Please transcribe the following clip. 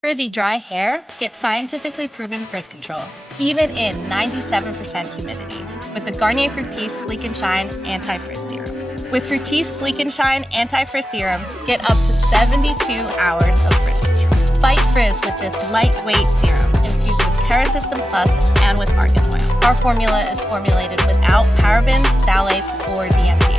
Frizzy dry hair gets scientifically proven frizz control, even in 97% humidity, with the Garnier Fructis Sleek and Shine Anti-Frizz Serum. With Fructis Sleek and Shine Anti-Frizz Serum, get up to 72 hours of frizz control. Fight frizz with this lightweight serum infused with Kerasystem Plus and with Argan oil. Our formula is formulated without parabens, phthalates, or DMT.